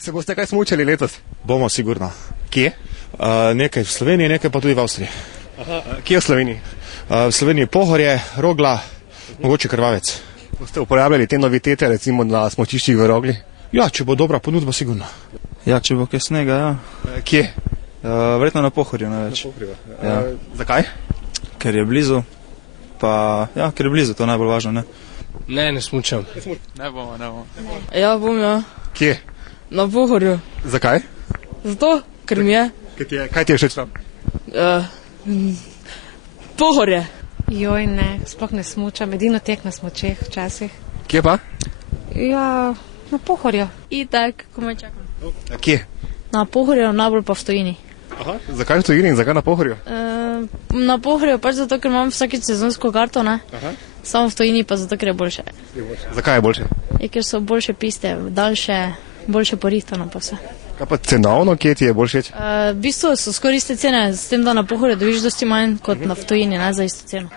Se boste kaj smučali letos? Bomo sigurno. Kje? Nekaj v Sloveniji, nekaj pa tudi v Avstriji. Kje v Sloveniji? V Sloveniji Pohorje, Rogla, mogoče Krvavec. Boste uporabljali te novitete recimo na smučiščih v Rogli? Ja, če bo dobra ponudba, sigurno. Ja, če bo kaj snega, ja. Kje? Verjetno na Pohorju največ. Ja. Zakaj? Ker je blizu, ker je blizu, to je najbolj važno, ne? Ne smučam. Ne bomo. Ja, bom, ja. Kje? Na Pohorju. Zakaj? Zato, ker mi je. Kaj ti je všeč tam? Pohorje. Joj, ne, sploh ne smučam, edino tek na smučeh včasih. Kje pa? Ja, na Pohorju. Itak, komaj čakam. Kje? Na Pohorju, najbolj pa v Stojini. Zakaj v Stojini in zakaj na Pohorju? Na Pohorju pač zato, ker imam vsakeč sezonsko karto, ne? Samo v Stojini pa zato, ker je boljše. Zakaj je boljše? Ker so boljše piste, daljše, boljše porihtano pa vse. Kaj pa cenovno, kje ti je bolj všeč? V bistvu so skoraj iste cene, s tem, da na Pohorju dobiš dosti manj kot v Stojini, ne, za isto ceno.